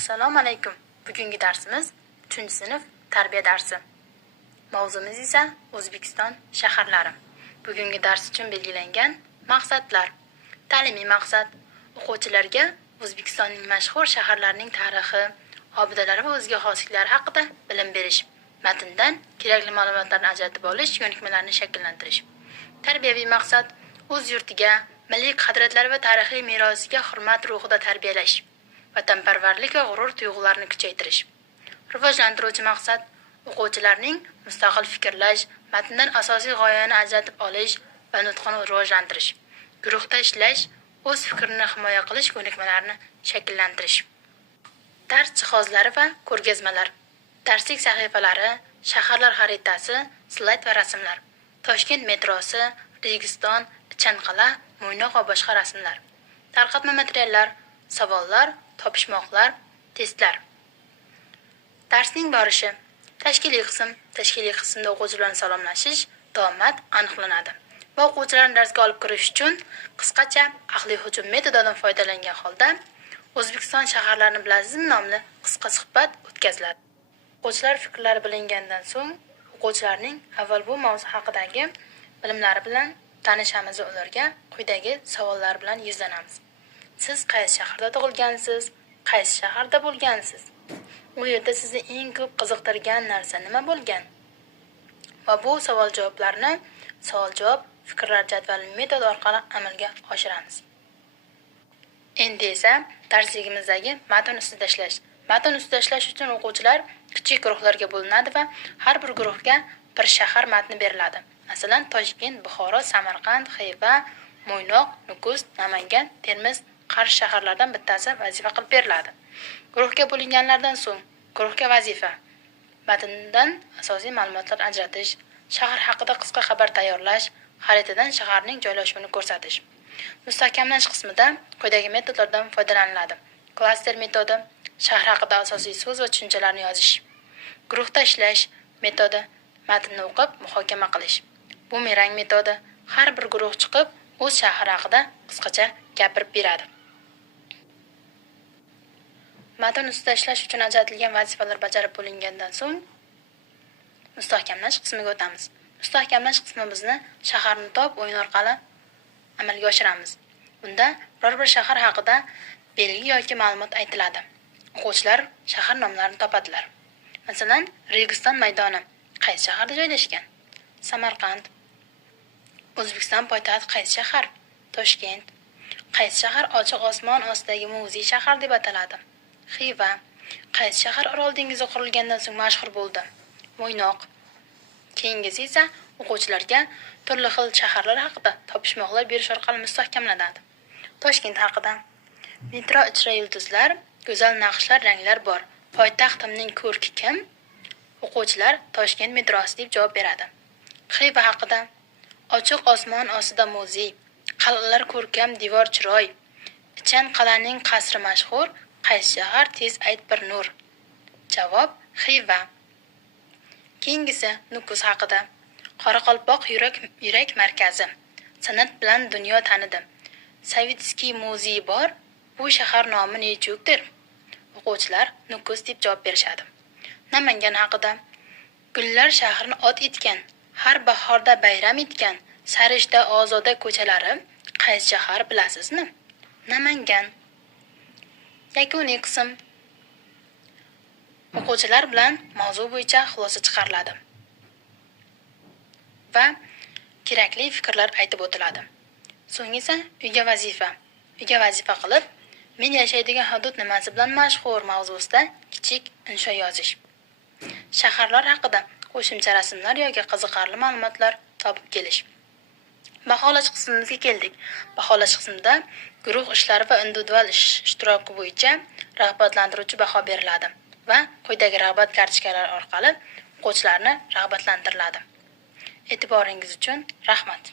Assalomu alaykum. Bugungi darsimiz 3-sinf tarbiya darsi. Mavzumiz esa O'zbekiston shaharlari. Bugungi dars uchun belgilangan maqsadlar. Ta'limiy maqsad: o'quvchilarga O'zbekistonning mashhur shaharlarining tarixi, obidalari va o'ziga xosliklari haqida bilim berish. Matndan kerakli ma'lumotlarni ajratib olish, ko'nikmalarini shakllantirish. Tarbiyaviy maqsad: o'z yurtiga, milliy qadriyatlari va tarixiy merosiga hurmat ruhida tarbiyalash. Vatanparvarlik va g'urur tuyg'ularini kuchaytirish. Rivojlantiruvchi maqsad: o'quvchilarning mustaqil fikrlash, matndan asosiy g'oyani ajratib olish va nutqini rivojlantirish. Guruhda ishlash, o'z fikrini himoya qilish ko'nikmalarini shakllantirish. Dars jihozlari va ko'rgazmalar. Darslik sahifalari, shaharlar xaritasi, slayd va rasmlar. Toshkent metrosi, Registon, Ichanqal'a, Mo'ynoq va boshqa rasmlar. Tarqatma materiallar, savollar, topishmoqlar, testlar. Darsning borishi. Tashkiliy qism. Tashkiliy qismda o'quvchilarni salomlashish, davomat aniqlanadi. Va o'quvchilarni darsga olib kirish uchun qisqacha aqliy hujum metodidan foydalangan holda O'zbekiston shaharlarini bilasizmi nomli qisqa suhbat o'tkaziladi. O'quvchilar fikrlari bilingandan so'ng, o'quvchilarning avval bu mavzu haqidagi bilimlari bilan tanishamiz va ularga quyidagi savollar bilan yuzlanamiz. Siz qaysi shaharda tug'ilgansiz? Qaysi shaharda bo'lgansiz? U yerda sizni eng ko'p qiziqtirgan narsa nima bo'lgan? Va bu savol-javoblarni savol-javob fikrlar jadvali metod orqali amalga oshiramiz. Endi esa darsligimizdagi matn ustida ishlash. Matn ustida ishlash uchun o'quvchilar kichik guruhlarga bo'linadi va har bir guruhga bir shahar matni beriladi. Masalan, Toshkent, Buxoro, Samarqand, Xiva, Mo'ynoq, Nukus, Namangan, Termiz, Qarshi shaharlardan bittasi vazifa qilib beriladi. Guruhga bo'linganlardan so'ng guruhga vazifa: matndan asosiy ma'lumotlar ajratish, shahar haqida qisqa xabar tayyorlash, xaritadan shaharning joylashuvini ko'rsatish. Mustahkamlash qismida quyidagi metodlardan foydalaniladi. Klaster metodi: shahar haqida asosiy so'z va tushunchalarni yozish. Guruhda ishlash metodi: matnni o'qib, muhokama qilish. Bumerang metodi: har bir guruh chiqib, o'z shahri haqida qisqacha gapirib beradi. Matn ustida ishlash uchun ajratilgan vazifalar bajarib bo'lingandan so'ng mustahkamlash qismiga o'tamiz. Mustahkamlash qismimizni shaharni top o'yin orqali amalga oshiramiz. Bunda biror bir shahar haqida belgi yoki ma'lumot aytiladi. O'quvchilar shahar nomlarini topadilar. Masalan, Registon maydoni qaysi shaharda joylashgan? Samarqand. O'zbekiston poytaxti qaysi shahar? Toshkent. Qaysi shahar ochiq osmon ostidagi muzey shahar deb ataladi? Xiva. Qaysi shahar Orol dengizi qurilgandan so'ng mashhur bo'ldi? Mo'ynoq. Keyingisi esa o'quvchilarga turli xil shaharlar haqida topishmoqlar berish orqali mustahkamlanadi. Toshkent haqida: metro ichra yulduzlar, go'zal naqshlar, ranglar bor. Poytaxtimning ko'rki kim? O'quvchilar Toshkent metrosi deb javob beradi. Xiva haqida: ochiq osmon ostida muzey, qal'alar ko'rkam, devor chiroy. Ichanqal'aning qasri mashhur, qaysi shahar? Tez ayt bir nur. Javob: Xiva. Keyingisi Nukus haqida: Qoraqalpoq yurak markazi, san'at bilan dunyo tanidi. Savitskiy muzeyi bor, bu shahar nomi nechukdir? O'quvchilar Nukus deb javob berishadi. Namangan haqida: gullar shahrini ot etgan, har bahorda bayram etgan, Sarishda ozoda ko'chalari qaysi shahar bilasizmi? Namangan. Yakuniy qism. O'quvchilar bilan mavzu bo'yicha xulosa chiqariladi va kerakli fikrlar aytib o'tiladi. So'ng esa uyga vazifa. Uyga vazifa qilib, men yashaydigan hudud nimasi bilan mashhur mavzusida kichik insho yozish. Shaharlar haqida qo'shimcha rasmlar yoki qiziqarli ma'lumotlar topib kelish. Baholash qismimizga keldik. Baholash qismida guruh ishlari va individual ishtiroki bo'yicha rag'batlantiruvchi baho beriladi va quyidagi rag'bat kartochkalari orqali o'quvchilarni rag'batlantiriladi. E'tiboringiz uchun rahmat.